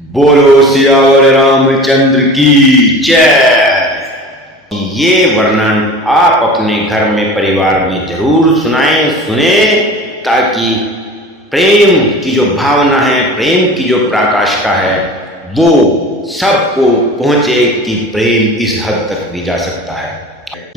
बोलो सियावर रामचंद्र की जय। ये वर्णन आप अपने घर में परिवार में जरूर सुने, ताकि प्रेम की जो भावना है, प्रेम की जो प्रकाशिका है, वो सबको पहुंचे कि प्रेम इस हद तक भी जा सकता है।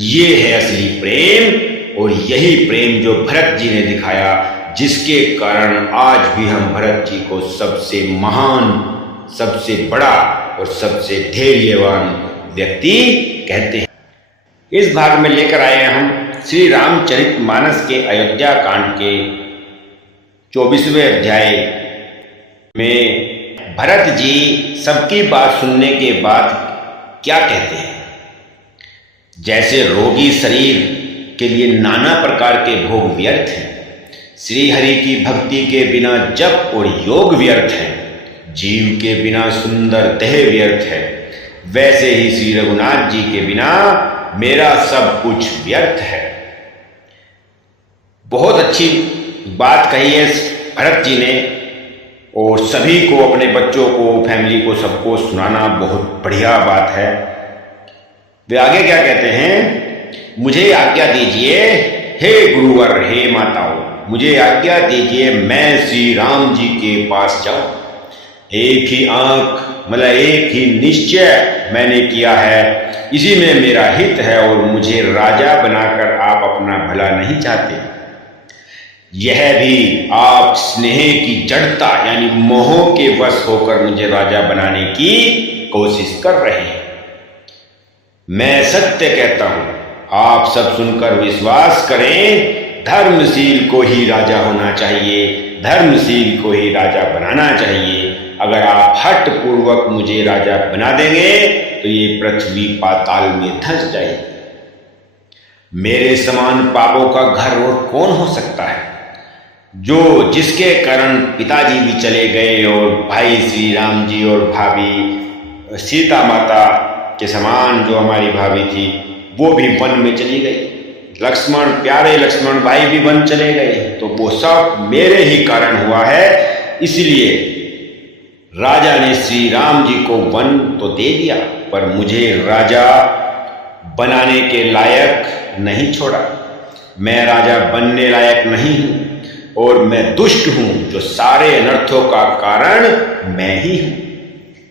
ये है असली प्रेम, और यही प्रेम जो भरत जी ने दिखाया, जिसके कारण आज भी हम भरत जी को सबसे महान, सबसे बड़ा और सबसे धैर्यवान व्यक्ति कहते हैं। इस भाग में लेकर आए हैं हम श्री रामचरितमानस के अयोध्या कांड के 24वें अध्याय में भरत जी सबकी बात सुनने के बाद क्या कहते हैं। जैसे रोगी शरीर के लिए नाना प्रकार के भोग व्यर्थ हैं, श्री हरि की भक्ति के बिना जप और योग व्यर्थ है, जीव के बिना सुंदर देह व्यर्थ है, वैसे ही श्री रघुनाथ जी के बिना मेरा सब कुछ व्यर्थ है। बहुत अच्छी बात कही है भरत जी ने, और सभी को, अपने बच्चों को, फैमिली को, सबको सुनाना बहुत बढ़िया बात है। वे आगे क्या कहते हैं, मुझे आज्ञा दीजिए हे गुरुवर, हे माताओं, मुझे आज्ञा दीजिए मैं श्री राम जी के पास जाऊं। एक ही आंख मतलब एक ही निश्चय मैंने किया है, इसी में मेरा हित है, और मुझे राजा बनाकर आप अपना भला नहीं चाहते। यह भी आप स्नेह की जड़ता यानी मोह के वश होकर मुझे राजा बनाने की कोशिश कर रहे हैं। मैं सत्य कहता हूं, आप सब सुनकर विश्वास करें, धर्मशील को ही राजा होना चाहिए, धर्मशील को ही राजा बनाना चाहिए। अगर आप हठ पूर्वक मुझे राजा बना देंगे तो ये पृथ्वी पाताल में धंस जाएगी। मेरे समान पापों का घर और कौन हो सकता है, जो जिसके कारण पिताजी भी चले गए और भाई श्री राम जी और भाभी सीता माता के समान जो हमारी भाभी थी वो भी वन में चली गई, लक्ष्मण, प्यारे लक्ष्मण भाई भी वन चले गए, तो वो सब मेरे ही कारण हुआ है। इसलिए राजा ने श्री राम जी को वन तो दे दिया, पर मुझे राजा बनाने के लायक नहीं छोड़ा। मैं राजा बनने लायक नहीं हूं, और मैं दुष्ट हूं, जो सारे अनर्थों का कारण मैं ही हूं।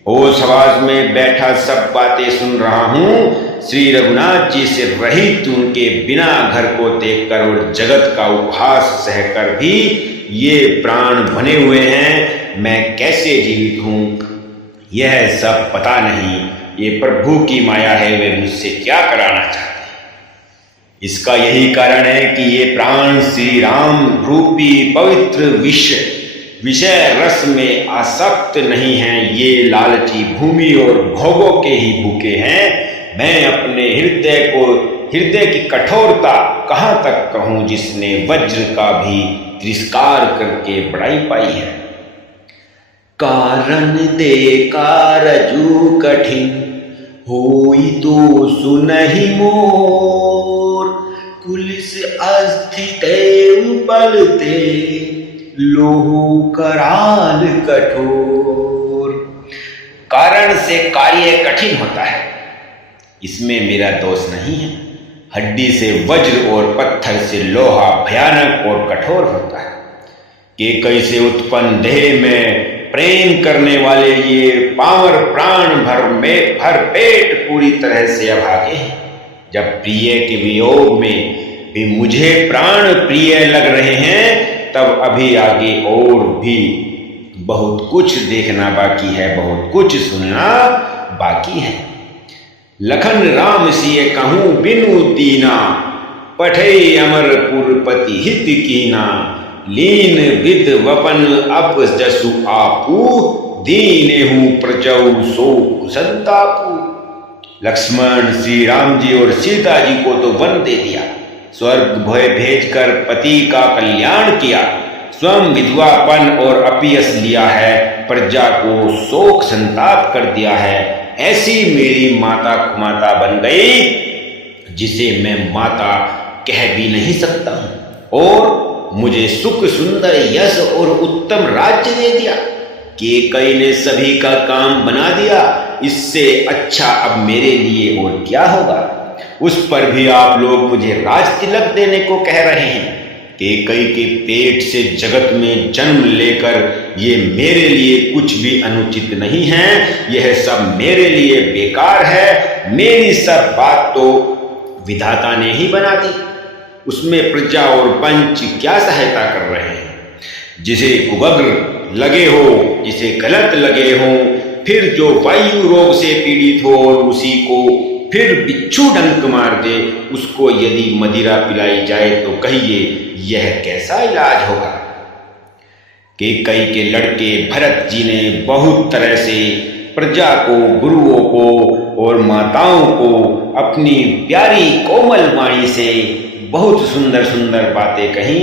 और समाज में बैठा सब बातें सुन रहा हूं, श्री रघुनाथ जी से रहित उनके बिना घर को देखकर और जगत का उपहास सहकर भी ये प्राण बने हुए हैं, मैं कैसे जीवित हूं यह सब पता नहीं। ये प्रभु की माया है, वे मुझसे क्या कराना चाहते हैं। इसका यही कारण है कि ये प्राण श्री राम रूपी पवित्र विषय रस में आसक्त नहीं हैं, ये लालची भूमि और भोगों के ही भूखे हैं। मैं अपने हृदय की कठोरता कहां तक कहूं, जिसने वज्र का भी तिरस्कार करके बड़ाई पाई है। कारण दे कारजू कठिन होई तो सुनहि मोर, कुलिस अस्थिते उपलते लोहु कराल कठोर। कारण से कार्य कठिन होता है, इसमें मेरा दोष नहीं है। हड्डी से वज्र और पत्थर से लोहा भयानक और कठोर होता है। कि कैसे उत्पन्न देह में प्रेम करने वाले ये पावर प्राण भर पेट पूरी तरह से अभागे हैं। जब प्रिय के वियोग में भी मुझे प्राण प्रिय लग रहे हैं, तब अभी आगे और भी बहुत कुछ देखना बाकी है, बहुत कुछ सुनना बाकी है। लखन राम सिय कहूं बिनु दीना, पठे अमरपुर पति हित कीना, लीन विद वपन अप जसु आपू, दीनेहु प्रजौ शोक संतापू। लक्ष्मण, श्री राम जी और सीता जी को तो वन दे दिया, स्वर्ग भय भेजकर पति का कल्याण किया, स्वयं विधवापन और अपयश लिया है, प्रजा को शोक संताप कर दिया है। ऐसी मेरी माता कुमाता बन गई, जिसे मैं माता कह भी नहीं सकता हूं, और मुझे सुख सुंदर यश और उत्तम राज्य दे दिया। केकई ने सभी का काम बना दिया, इससे अच्छा अब मेरे लिए और क्या होगा। उस पर भी आप लोग मुझे राज तिलक देने को कह रहे हैं। केकई के पेट से जगत में जन्म लेकर ये मेरे लिए कुछ भी अनुचित नहीं है, यह सब मेरे लिए बेकार है। मेरी सब बात तो विधाता ने ही बना दी, उसमें प्रजा और पंच क्या सहायता कर रहे हैं। जिसे कुबग्र लगे हो, जिसे गलत लगे हो, फिर जो वायु रोग से पीड़ित हो और उसी को फिर बिच्छू डंक मार दे, उसको यदि मदिरा पिलाई जाए तो कहिए यह कैसा इलाज होगा। केकई के लड़के भरत जी ने बहुत तरह से प्रजा को, गुरुओं को और माताओं को अपनी प्यारी कोमल वाणी से बहुत सुंदर सुंदर बातें कही।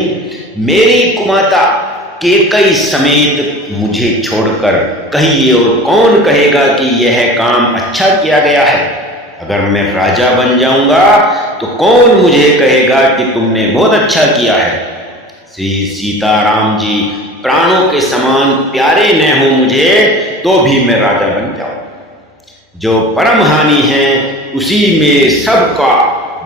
मेरी कुमाता केकई समेत मुझे छोड़कर कहिए और कौन कहेगा कि यह काम अच्छा किया गया है। अगर मैं राजा बन जाऊंगा तो कौन मुझे कहेगा कि तुमने बहुत अच्छा किया है। श्री सीताराम जी प्राणों के समान प्यारे न हो मुझे तो भी मैं राजा बन जाऊं। जो परम हानि है उसी में सबका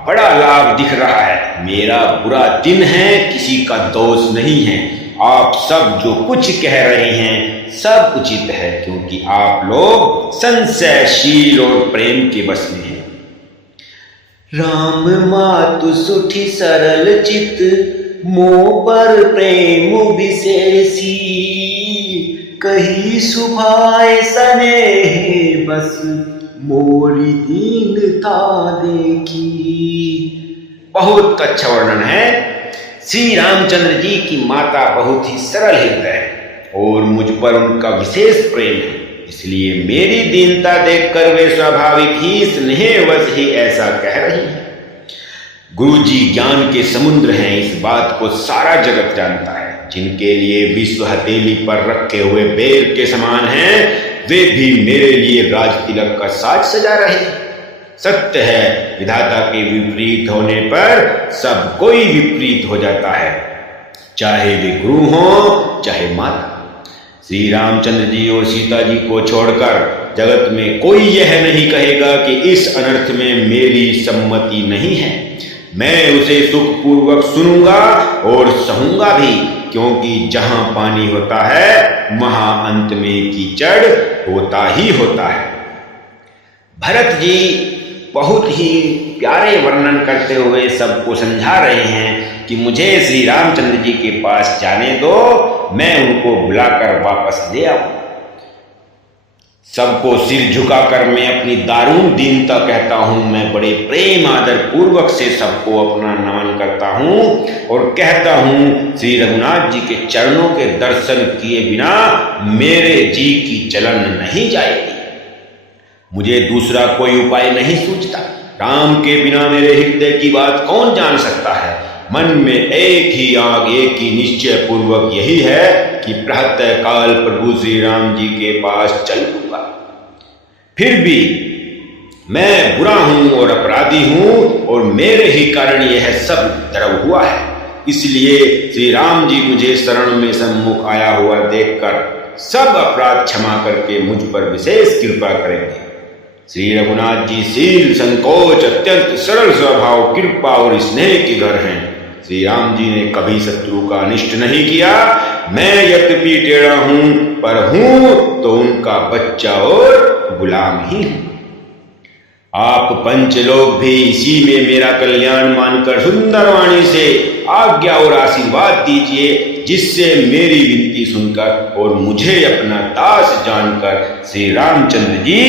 बड़ा लाभ दिख रहा है। मेरा बुरा दिन है, किसी का दोष नहीं है। आप सब जो कुछ कह रहे हैं सब उचित है, क्योंकि आप लोग संशयशील और प्रेम के बस में हैं। राम मातु सुठी सरल चित, मोह पर प्रेम विशेषी, कही सुभाए स्नेह बस, मोरी दीनता देखी। बहुत अच्छा वर्णन है। श्री रामचंद्र जी की माता बहुत ही सरल हृदय और मुझ पर उनका विशेष प्रेम है, इसलिए मेरी दीनता देखकर वे स्वाभाविक ही स्नेहवश ही ऐसा कह रही हैं। गुरु जी ज्ञान के समुद्र हैं, इस बात को सारा जगत जानता है। जिनके लिए विश्व हथेली पर रखे हुए बेर के समान हैं, वे भी मेरे लिए राज तिलक का साज सजा रहे हैं। सत्य है, विधाता के विपरीत होने पर सब कोई विपरीत हो जाता है, चाहे वे गुरु हो चाहे माता। श्री रामचंद्र जी और सीता जी को छोड़कर जगत में कोई यह नहीं कहेगा कि इस अनर्थ में मेरी सम्मति नहीं है। मैं उसे सुखपूर्वक सुनूंगा और सहूंगा भी, क्योंकि जहां पानी होता है वहां अंत में कीचड़ होता ही होता है। भरत जी बहुत ही प्यारे वर्णन करते हुए सबको समझा रहे हैं कि मुझे श्री रामचंद्र जी के पास जाने दो, मैं उनको बुलाकर वापस ले आऊं। सबको सिर झुकाकर मैं अपनी दारुण दीनता कहता हूं। मैं बड़े प्रेम आदर पूर्वक से सबको अपना नमन करता हूं और कहता हूं, श्री रघुनाथ जी के चरणों के दर्शन किए बिना मेरे जी की जलन नहीं जाएगी। मुझे दूसरा कोई उपाय नहीं सूझता। राम के बिना मेरे हृदय की बात कौन जान सकता है। मन में एक ही आग, एक ही निश्चय पूर्वक यही है कि प्रातः काल प्रभु श्री राम जी के पास चल लूंगा। फिर भी मैं बुरा हूं और अपराधी हूं और मेरे ही कारण यह सब द्रव हुआ है। इसलिए श्री राम जी मुझे शरण में सम्मुख आया हुआ देखकर सब अपराध क्षमा करके मुझ पर विशेष कृपा करेंगे। श्री रघुनाथ जी शील, संकोच, अत्यंत सरल स्वभाव, कृपा और स्नेह के घर हैं। श्री राम जी ने कभी शत्रु का अनिष्ट नहीं किया। मैं यद्यपि टेढ़ा हूं पर हूं तो उनका बच्चा और गुलाम ही हूं। आप पंचलोक भी इसी में मेरा कल्याण मानकर सुंदर वाणी से आज्ञा और आशीर्वाद दीजिए, जिससे मेरी विनती सुनकर और मुझे अपना दास जानकर श्री रामचंद्र जी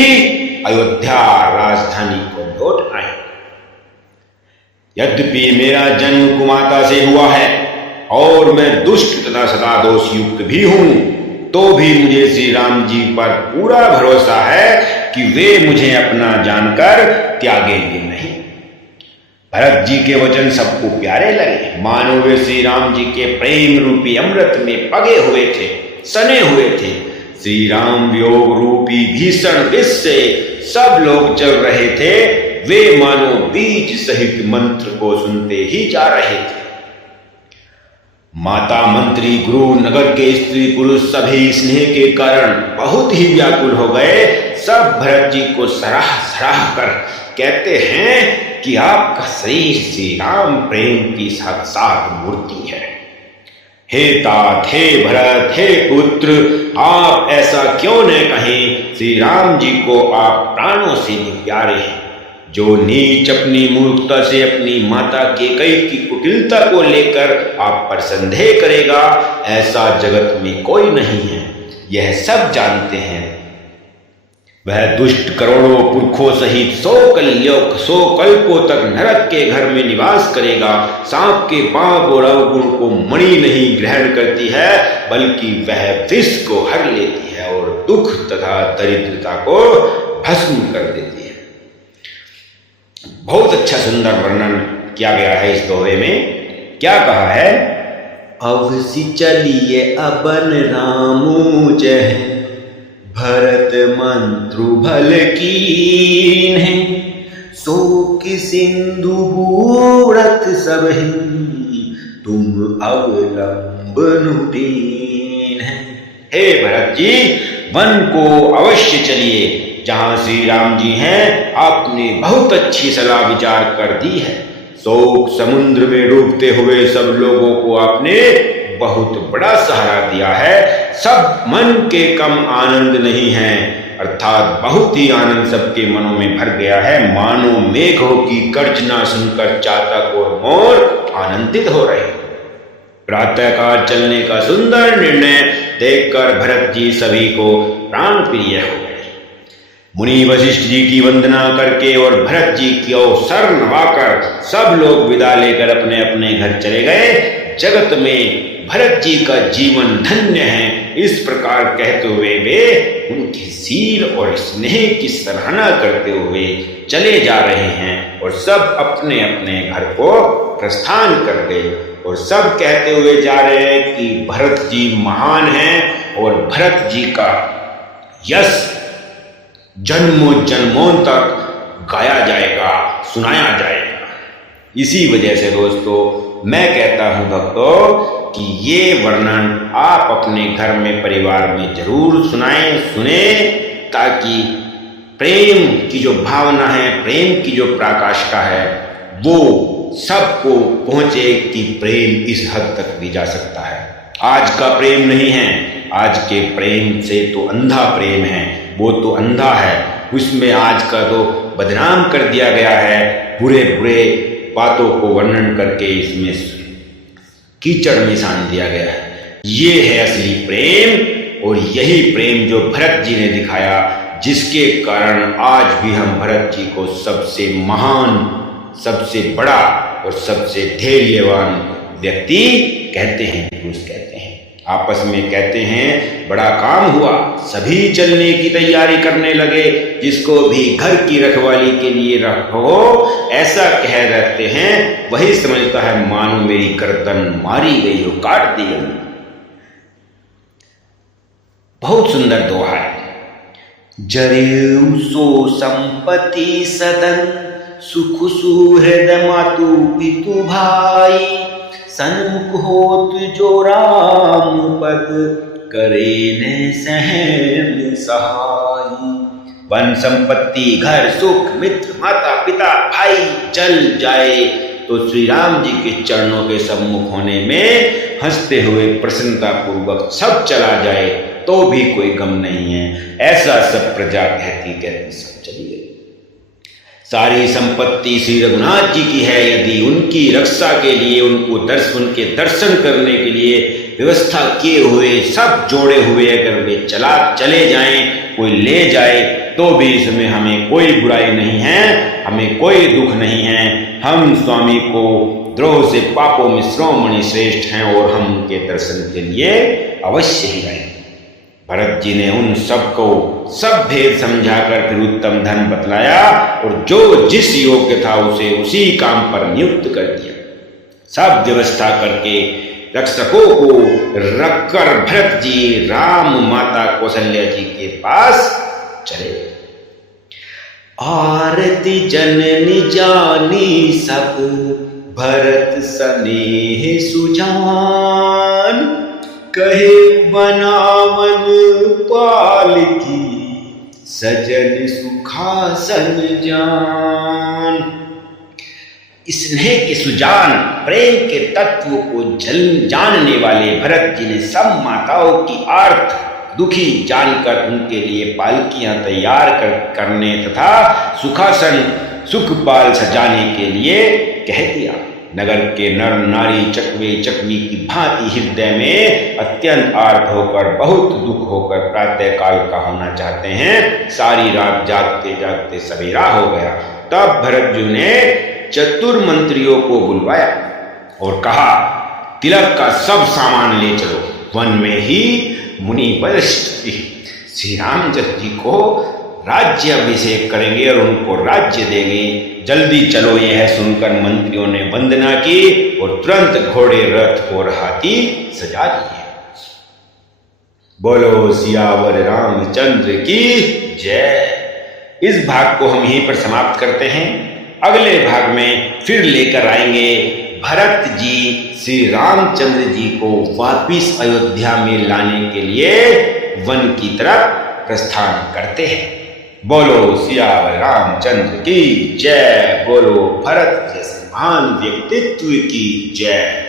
अयोध्या राजधानी को लौट आए। यद्यपि मेरा जन्म कुमाता से हुआ है और मैं दुष्ट तथा सदा दोष युक्त भी हूं, तो भी मुझे श्री राम जी पर पूरा भरोसा है कि वे मुझे अपना जानकर त्यागेंगे नहीं। भरत जी के वचन सबको प्यारे लगे, मानो वे श्री राम जी के प्रेम रूपी अमृत में पगे हुए थे, सने हुए थे। श्री राम वियोग रूपी भीषण विष से सब लोग चल रहे थे। वे मानो बीज सहित मंत्र को सुनते ही जा रहे थे। माता, मंत्री, गुरु, नगर के स्त्री पुरुष सभी स्नेह के कारण बहुत ही व्याकुल हो गए। सब भरत जी को सराह सराह कर कहते हैं कि आपका शरीर श्री राम प्रेम की साक्षात मूर्ति है। हे तात, हे भरत, हे पुत्र, आप ऐसा क्यों न कहें, श्री राम जी को आप प्राणों से भी प्यारे हैं। जो नीच अपनी मूर्खता से अपनी माता कैकेयी की कुटिलता को लेकर आप पर संदेह करेगा, ऐसा जगत में कोई नहीं है, यह सब जानते हैं। वह दुष्ट करोड़ों पुरखों सहित 100 कल्पों तक नरक के घर में निवास करेगा। सांप के पाप और अवगुण को मणि नहीं ग्रहण करती है, बल्कि वह विष को हर लेती है और दुख तथा दरिद्रता को भस्म कर देती है। बहुत अच्छा सुंदर वर्णन किया गया है इस दोहे में। क्या कहा है? अवसि चलिए अबन रामू जय, भरत मंत्रु भल कीन है, सो कि सिंधु बूढ़त सबहि, तुम अवलंबन दीन है। हे भरत जी, वन को अवश्य चलिए जहां श्री राम जी हैं। आपने बहुत अच्छी सलाह विचार कर दी है। शोक समुद्र में डूबते हुए सब लोगों को आपने बहुत बड़ा सहारा दिया है। सब मन के कम आनंद नहीं है, अर्थात बहुत ही आनंद सबके मनों में भर गया है। मानो मेघों की गर्जना सुनकर चातक और मोर आनंदित हो रहे। प्रातःकाल चलने का सुंदर निर्णय देखकर भरत जी सभी को प्राण प्रिय हो गए। मुनि वशिष्ठ जी की वंदना करके और भरत जी की सर नवाकर सब लोग विदा लेकर अपने अपने घर चले गए। जगत में भरत जी का जीवन धन्य है, इस प्रकार कहते हुए वे उनके शील और स्नेह की सराहना करते हुए चले जा रहे हैं और सब अपने अपने घर को प्रस्थान कर गए। और सब कहते हुए जा रहे हैं कि भरत जी महान हैं और भरत जी का यश जन्मों जन्मों तक गाया जाएगा, सुनाया जाएगा। इसी वजह से दोस्तों मैं कहता हूं भक्तों कि ये वर्णन आप अपने घर में परिवार में जरूर सुनाएं, सुने, ताकि प्रेम की जो भावना है, प्रेम की जो प्रकाशिका है, वो सबको पहुंचे कि प्रेम इस हद तक भी जा सकता है। आज का प्रेम नहीं है, आज के प्रेम से तो अंधा प्रेम है, वो तो अंधा है। उसमें आज का तो बदनाम कर दिया गया है, बुरे बुरे बातों को वर्णन करके इसमें कीचड़ में सान दिया गया है। ये है असली प्रेम और यही प्रेम जो भरत जी ने दिखाया, जिसके कारण आज भी हम भरत जी को सबसे महान, सबसे बड़ा और सबसे धैर्यवान व्यक्ति कहते हैं, पुरुष कहते हैं। आपस में कहते हैं बड़ा काम हुआ, सभी चलने की तैयारी करने लगे, जिसको भी घर की रखवाली के लिए रखो, ऐसा कह रखते हैं, वही समझता है मानो मेरी गर्दन मारी गई हो, काट दी गई। बहुत सुंदर दोहा है। जरेऊ सो संपत्ति सदन, सुख सुहृद मातु पितु भाई, सन्मुख होत जो राम पद, करे न सहम सहाई। वन संपत्ति, घर, सुख, मित्र, माता पिता, भाई चल जाए तो श्री राम जी के चरणों के सम्मुख होने में हंसते हुए प्रसन्नता पूर्वक सब चला जाए तो भी कोई गम नहीं है। ऐसा सब प्रजा कहती कहती सब चली गई। सारी संपत्ति श्री रघुनाथ जी की है, यदि उनकी रक्षा के लिए, उनके दर्शन करने के लिए व्यवस्था किए हुए सब जोड़े हुए अगर वे चले जाएं, कोई ले जाए, तो भी इसमें हमें कोई बुराई नहीं है, हमें कोई दुख नहीं है। हम स्वामी को द्रोह से पापों में श्रोमणि श्रेष्ठ हैं और हम उनके दर्शन के लिए अवश्य ही आए। भरत जी ने उन सबको सब भेद समझाकर फिर उत्तम धन बतलाया और जो जिस योग्य था उसे उसी काम पर नियुक्त कर दिया। सब व्यवस्था करके रक्षकों को रखकर भरत जी राम माता कौशल्या जी के पास चले। आरती जननी जानी सब, भरत स्नेह सुजान, कहे बनावन पालकी, सजन सुखासन जान। स्नेह के सुजान, प्रेम के तत्व को जानने वाले भरत जी ने सब माताओं की आर्त दुखी जानकर उनके लिए पालकियां तैयार करने तथा सुखासन सुखपाल सजाने के लिए कह दिया। नगर के नर नारी चकवे चकवी की भांति हृदय में अत्यंत आर्त होकर, बहुत दुख होकर प्रातः काल का होना चाहते हैं। सारी रात जागते जागते सवेरा हो गया। तब भरत जी ने चतुर मंत्रियों को बुलवाया और कहा, तिलक का सब सामान ले चलो। वन में ही मुनि वशिष्ठ श्री रामचंद्र जी को राज्य अभिषेक करेंगे और उनको राज्य देंगे। जल्दी चलो। यह सुनकर मंत्रियों ने वंदना की और तुरंत घोड़े, रथ और हाथी सजा दिए। बोलो सियावर रामचंद्र की जय। इस भाग को हम यहीं पर समाप्त करते हैं। अगले भाग में फिर लेकर आएंगे भरत जी श्री रामचंद्र जी को वापिस अयोध्या में लाने के लिए वन की तरफ प्रस्थान करते हैं। बोलो सियावर रामचंद्र की जय। बोलो भरत जैसे महान व्यक्तित्व की जय।